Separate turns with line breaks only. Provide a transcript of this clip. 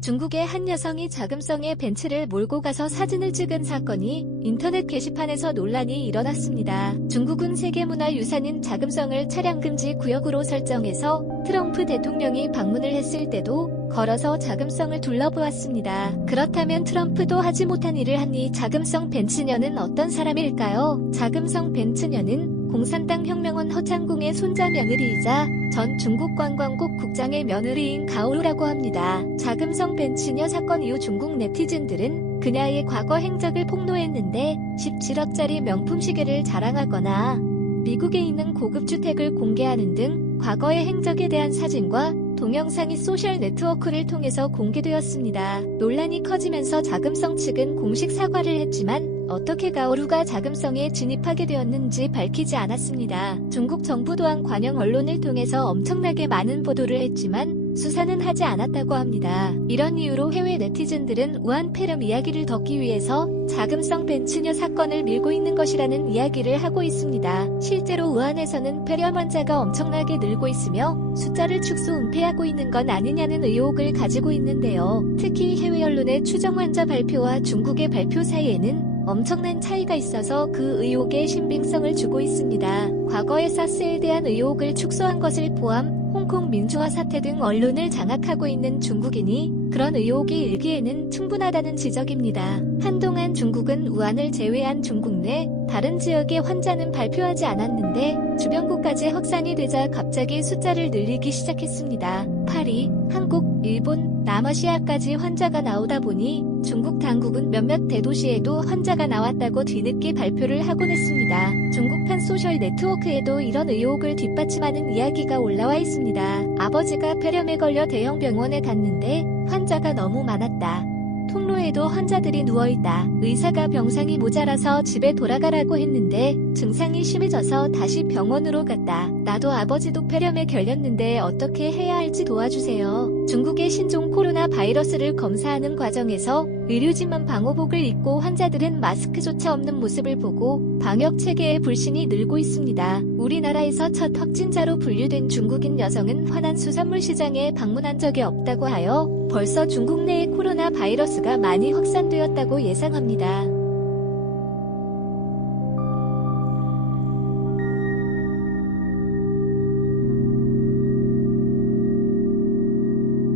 중국의 한 여성이 자금성의 벤츠를 몰고 가서 사진을 찍은 사건이 인터넷 게시판에서 논란이 일어났습니다. 중국은 세계문화유산인 자금성을 차량금지 구역으로 설정해서 트럼프 대통령이 방문을 했을 때도 걸어서 자금성을 둘러보았습니다. 그렇다면 트럼프도 하지 못한 일을 한 이 자금성 벤츠녀는 어떤 사람일까요? 자금성 벤츠녀는 공산당 혁명원 허창공의 손자 며느리이자 전 중국관광국 국장의 며느리인 가오루라고 합니다. 자금성 벤츠녀 사건 이후 중국 네티즌들은 그녀의 과거 행적을 폭로했는데 17억짜리 명품 시계를 자랑하거나 미국에 있는 고급 주택을 공개하는 등 과거의 행적에 대한 사진과 동영상이 소셜 네트워크를 통해서 공개되었습니다. 논란이 커지면서 자금성 측은 공식 사과를 했지만 어떻게 가오루가 자금성에 진입하게 되었는지 밝히지 않았습니다. 중국 정부 또한 관영 언론을 통해서 엄청나게 많은 보도를 했지만 수사는 하지 않았다고 합니다. 이런 이유로 해외 네티즌들은 우한 폐렴 이야기를 덮기 위해서 자금성 벤츠녀 사건을 밀고 있는 것이라는 이야기를 하고 있습니다. 실제로 우한에서는 폐렴 환자가 엄청나게 늘고 있으며 숫자를 축소 은폐하고 있는 건 아니냐는 의혹을 가지고 있는데요. 특히 해외 언론의 추정 환자 발표와 중국의 발표 사이에는 엄청난 차이가 있어서 그 의혹에 신빙성을 주고 있습니다. 과거의 사스에 대한 의혹을 축소한 것을 포함 홍콩 민주화 사태 등 언론을 장악하고 있는 중국인이 그런 의혹이 일기에는 충분하다는 지적입니다. 한동안 중국은 우한을 제외한 중국 내 다른 지역의 환자는 발표하지 않았는데 주변국까지 확산이 되자 갑자기 숫자를 늘리기 시작했습니다. 파리, 한국, 일본, 남아시아까지 환자가 나오다 보니 중국 당국은 몇몇 대도시에도 환자가 나왔다고 뒤늦게 발표를 하곤 했습니다. 중국판 소셜 네트워크에도 이런 의혹을 뒷받침하는 이야기가 올라와 있습니다. 아버지가 폐렴에 걸려 대형 병원에 갔는데 환자가 너무 많았다. 통로에도 환자들이 누워있다. 의사가 병상이 모자라서 집에 돌아가라고 했는데 증상이 심해져서 다시 병원으로 갔다. 나도 아버지 도 폐렴에 걸렸는데 어떻게 해야 할지 도와주세요. 중국의 신종 코로나 바이러스를 검사하는 과정에서 의료진만 방호복을 입고 환자들은 마스크조차 없는 모습을 보고 방역 체계의 불신이 늘고 있습니다. 우리나라에서 첫 확진자로 분류된 중국인 여성은 화난 수산물 시장에 방문한 적이 없다고 하여 벌써 중국 내에 코로나 바이러스가 많이 확산되었다고 예상합니다.